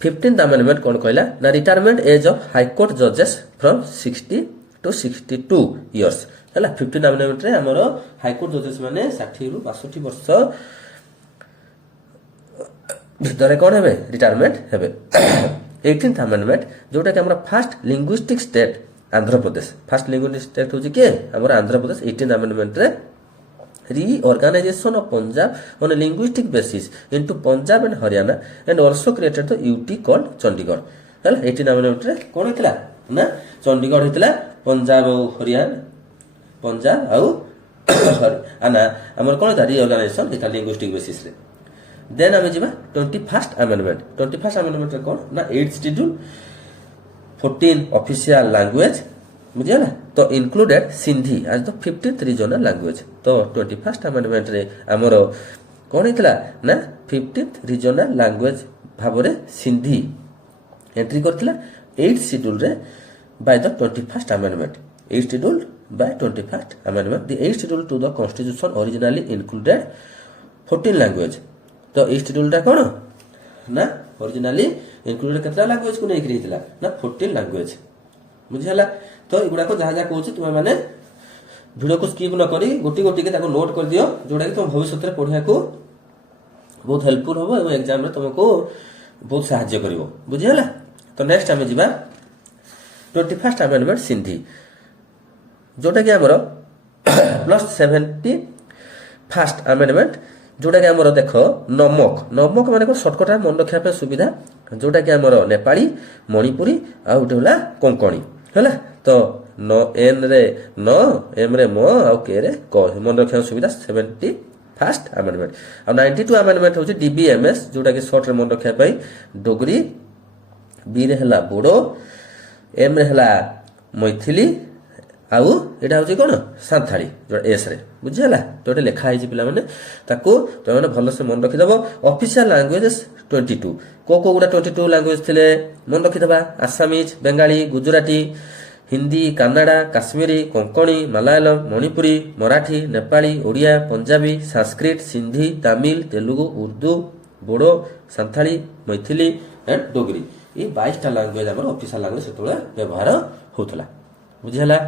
15th amendment कौन कहला ना रिटायरमेंट एज ऑफ हाईकोर्ट जजेस फ्रॉम 60 to 62 years हैला 15th amendment रे हमरो हाईकोर्ट जजेस माने 60 रु 62 वर्ष भितरे कौन हेबे रिटायरमेंट हेबे 18th amendment जोटा कि हमरा first linguistic state Andhra Pradesh first linguistic state होची के हमरा आंध्र प्रदेश 18th amendment रे reorganization of Punjab on a linguistic basis into Punjab and Haryana and also created the UT called Chandigarh हैला 18 amendment रे कोन हितला ना चंडीगढ़ हितला पंजाब और हरियाणा पंजाब और हरियाणा हमर कोन था reorganization हिता linguistic basis रे देन हम जिबा 21st amendment रे कोन ना 8th schedule 14 official language बुझिया ना तो included Sindhi as the 15th regional language तो 21st amendment रे हमरो कोन हितला ना 15th रीजनल लैंग्वेज भाबरे सिंधी एंट्री करथिला 8th शेड्यूल रे by the 21st amendment 8th schedule by 21st amendment the 8th schedule to the constitution originally included 14 language तो 8th शेड्यूल ता कोन ना ओरिजिनली इंक्लूडेड केतरा लैंग्वेज को नै करितला ना 14 लैंग्वेज बुझियाला तो एगुडा को जहा जहा कहूची तुम माने वीडियो को स्किप न करी गोटी गोटी के ताको नोट कर दियो जोडा कि तुम भविष्य रे पढिया को बहुत हेल्पफुल होबो एवं एग्जाम रे तुमको बहुत सहायता करिवो बुझियाला तो नेक्स्ट हम जिबा 21st amendment सिंधी जोटा कि हमरो प्लस 71st amendment जोटा कि हमरो देखो नमक माने को शॉर्टकट रे मन रखिया पे सुविधा जोटा कि हमरो नेपाली मणिपुरी आ उठला कोंकणी हैला तो न एन रे न एम रे म आ के रे क मन रखिया सुविधा 71st amendment आ 92 amendment होची डीबीएमएस जोटा कि शॉर्ट रे मन रखिया पई डोगरी बी रे हला बोडो एम रे हला मैथिली आउ एटा होची कोन सांथाली जो एस रे बुझियाला तो एटा लेखा आइची पिला माने ताको तो माने भलो से मन रखि दबो ऑफिशियल लैंग्वेजेस 22 को गुडा 22 लैंग्वेज थिले मन रखि दबा आसामीज बंगाली गुजराती हिंदी कन्नड़ा काश्मीरी कोंकणी मलयालम मणिपुरी मराठी नेपाली ओडिया पंजाबी संस्कृत सिंधी तमिल तेलुगु उर्दू बोडो सांथाली मैथिली एंड डोगरी ये 22 टा लैंग्वेज हमर ऑफिशियल लैंग्वेज सेतोला व्यवहार होतला बुझियाला।